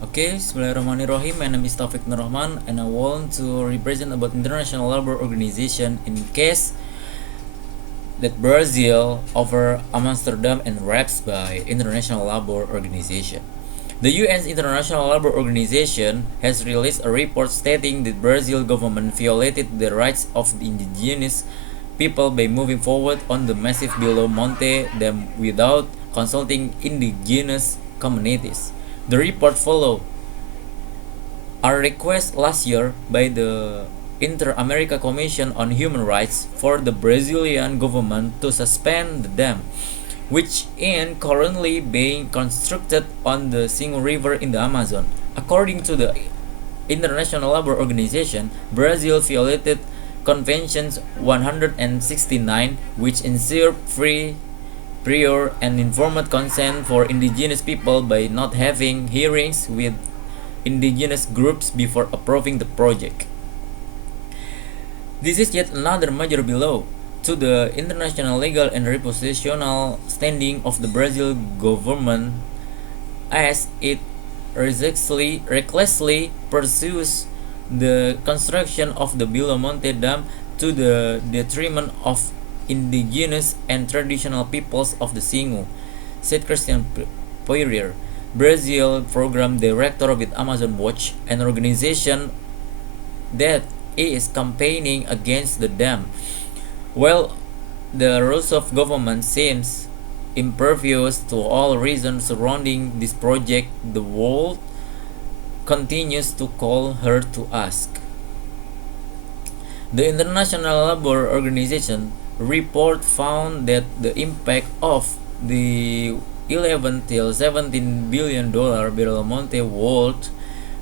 Okay, Bismillahirrahmanirrahim. My name is Taufik Nurrahman and I want to represent about International Labour Organization in case that Brazil over Amsterdam and RAPS by International Labour Organization. The UN's International Labour Organization has released a report stating that Brazil government violated the rights of the indigenous people by moving forward on the massive Belo Monte Dam without consulting indigenous communities. The report followed a request last year by the Inter-America Commission on Human Rights for the Brazilian government to suspend the dam, which is currently being constructed on the Singo River in the Amazon. According to the International Labour Organization, Brazil violated Convention 169, which ensure free, prior, and informed consent for indigenous people by not having hearings with indigenous groups before approving the project. This is yet another major blow to the international legal and reputational standing of the Brazil government as it recklessly pursues the construction of the Belo Monte Dam to the detriment of indigenous and traditional peoples of the Singo, said Christian Poirier, Brazil program director with Amazon Watch, an organization that is campaigning against the dam. While the rules of government seems impervious to all reasons surrounding this project, the world continues to call her to ask. The International Labour Organization report found that the impact of the 11 till 17 billion dollar Belo Monte would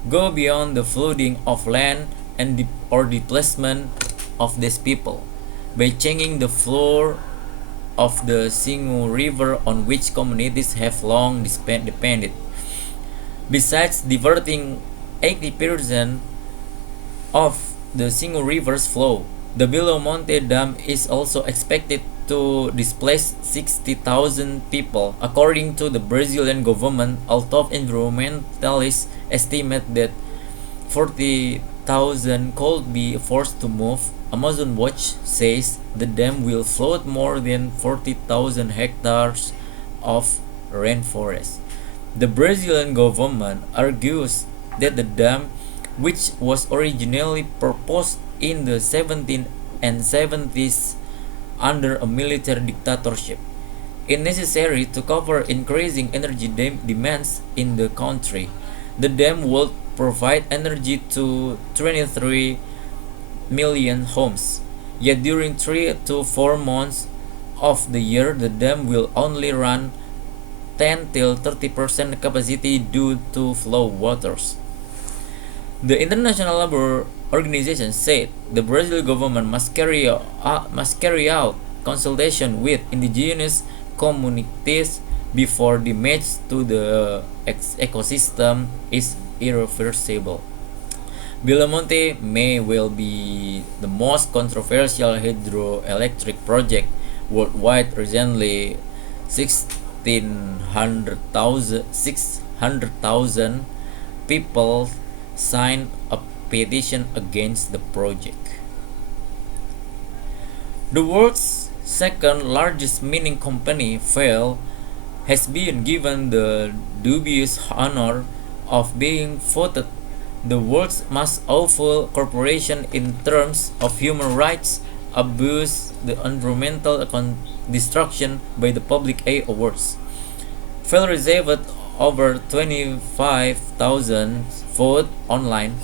go beyond the flooding of land and or displacement of these people by changing the flow of the Singo River on which communities have long depended. Besides diverting 80% of the Singo River's flow, the Belo Monte Dam is also expected to displace 60,000 people, according to the Brazilian government, although environmentalists estimate that 40,000 could be forced to move. Amazon Watch says the dam will flood more than 40,000 hectares of rainforest. The Brazilian government argues that the dam, which was originally proposed in the 17th and 70s under a military dictatorship, is necessary to cover increasing energy demands in the country. The dam would provide energy to 23 million homes. Yet during 3 to 4 months of the year, the dam will only run 10 till 30% capacity due to flow waters. The International Labour Organization said the Brazilian government must carry out consultation with indigenous communities before damage to the ecosystem is irreversible. Belo Monte may well be the most controversial hydroelectric project worldwide. Recently, 600,000 people signed a petition against the project. The world's second largest mining company, Vale, has been given the dubious honor of being voted the world's most awful corporation in terms of human rights abuse, the environmental destruction by the Public A Awards. Vale received over 25,000 votes online,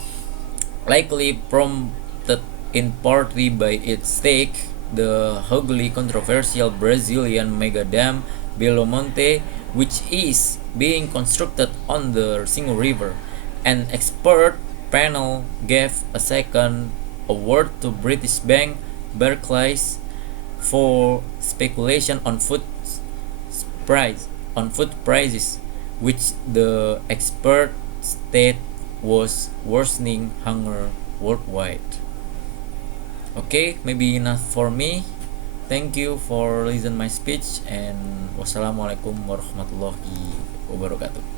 likely prompted in part by its stake, the hugely controversial Brazilian mega dam Belo Monte, which is being constructed on the Singo River. An expert panel gave a second award to British bank Barclays for speculation on food prices, which the expert state was worsening hunger worldwide. Okay, maybe enough for me. Thank you for listening my speech and wassalamualaikum warahmatullahi wabarakatuh.